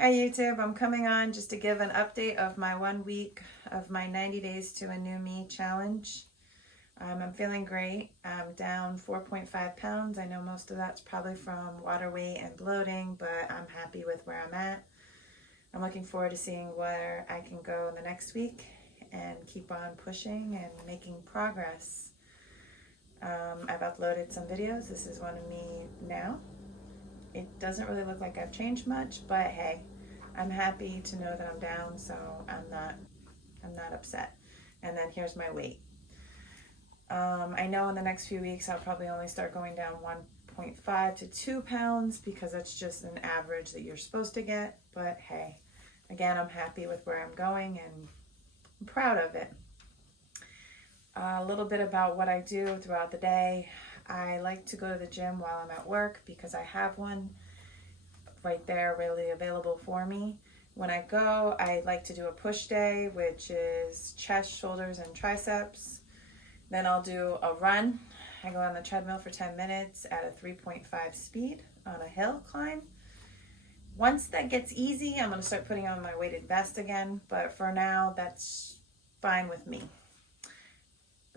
Hey YouTube, I'm coming on just to give an update of my 1 week of my 90 days to a new me challenge. I'm feeling great. I'm down 4.5 pounds. I know most of that's probably from water weight and bloating, but I'm happy with where I'm at. I'm looking forward to seeing where I can go in the next week and keep on pushing and making progress. I've uploaded some videos. This is one of me now. It doesn't really look like I've changed much, but hey, I'm happy to know that I'm down, so I'm not upset. And then here's my weight. I know in the next few weeks I'll probably only start going down 1.5 to 2 pounds because that's just an average that you're supposed to get. But hey, again, I'm happy with where I'm going and I'm proud of it. A little bit about what I do throughout the day. I like to go to the gym while I'm at work because I have one right there really available for me. When I go, I like to do a push day, which is chest, shoulders, and triceps. Then I'll do a run. I go on the treadmill for 10 minutes at a 3.5 speed on a hill climb. Once that gets easy, I'm going to start putting on my weighted vest again, but for now, that's fine with me.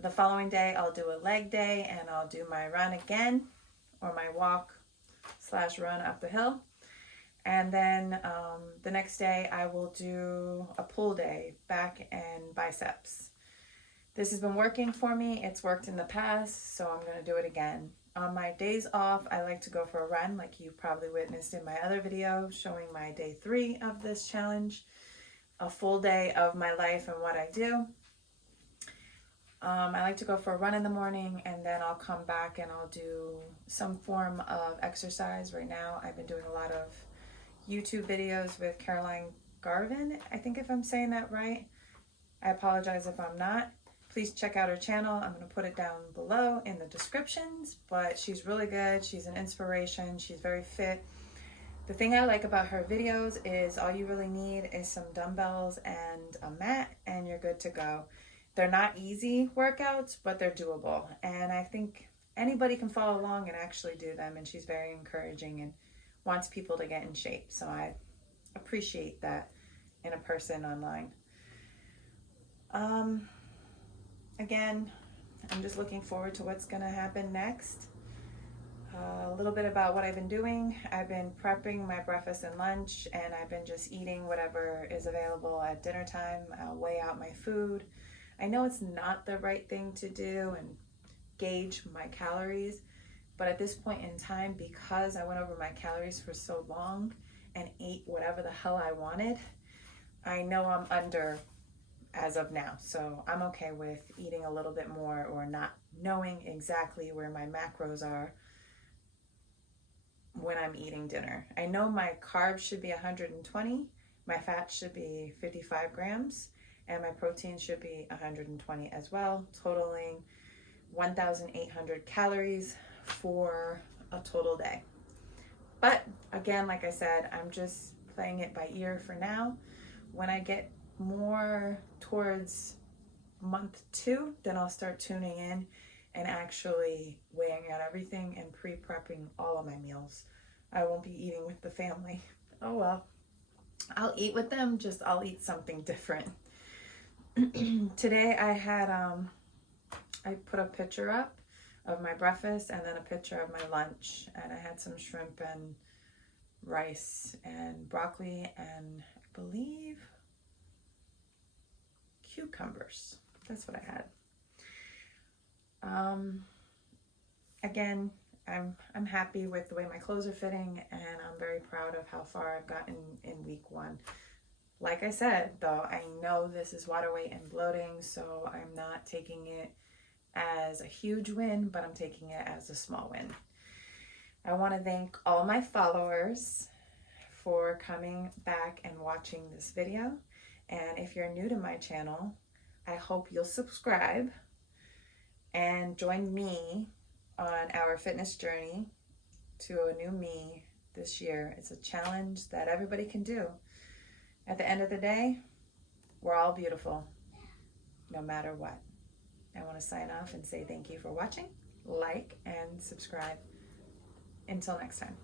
The following day, I'll do a leg day and I'll do my run again, or my walk/run up the hill. And then the next day, I will do a pull day, back and biceps. This has been working for me. It's worked in the past, so I'm going to do it again. On my days off, I like to go for a run, like you probably witnessed in my other video showing my day 3 of this challenge, a full day of my life and what I do. I like to go for a run in the morning, and then I'll come back and I'll do some form of exercise. Right now, I've been doing a lot of YouTube videos with Caroline Girvan, I think, if I'm saying that right. I apologize if I'm not. Please check out her channel. I'm going to put it down below in the descriptions, but she's really good. She's an inspiration. She's very fit. The thing I like about her videos is all you really need is some dumbbells and a mat, and you're good to go. They're not easy workouts, but they're doable. And I think anybody can follow along and actually do them. And she's very encouraging and wants people to get in shape. So I appreciate that in a person online. Again, I'm just looking forward to what's going to happen next. A little bit about what I've been doing. I've been prepping my breakfast and lunch, and I've been just eating whatever is available at dinner time. I'll weigh out my food. I know it's not the right thing to do and gauge my calories, but at this point in time, because I went over my calories for so long and ate whatever the hell I wanted, I know I'm under as of now. So I'm okay with eating a little bit more or not knowing exactly where my macros are when I'm eating dinner. I know my carbs should be 120, my fat should be 55 grams, and my protein should be 120 as well, totaling 1,800 calories for a total day. But again, like I said, I'm just playing it by ear for now. When I get more towards month 2, then I'll start tuning in and actually weighing out everything and pre-prepping all of my meals. I won't be eating with the family. Oh well. I'll eat with them, just I'll eat something different. Today I had, I put a picture up of my breakfast and then a picture of my lunch, and I had some shrimp and rice and broccoli and I believe cucumbers. That's what I had. Again, I'm happy with the way my clothes are fitting, and I'm very proud of how far I've gotten in week 1. Like I said, though, I know this is water weight and bloating, so I'm not taking it as a huge win, but I'm taking it as a small win. I want to thank all my followers for coming back and watching this video. And if you're new to my channel, I hope you'll subscribe and join me on our fitness journey to a new me this year. It's a challenge that everybody can do. At the end of the day, we're all beautiful, no matter what. I want to sign off and say thank you for watching, like, and subscribe. Until next time.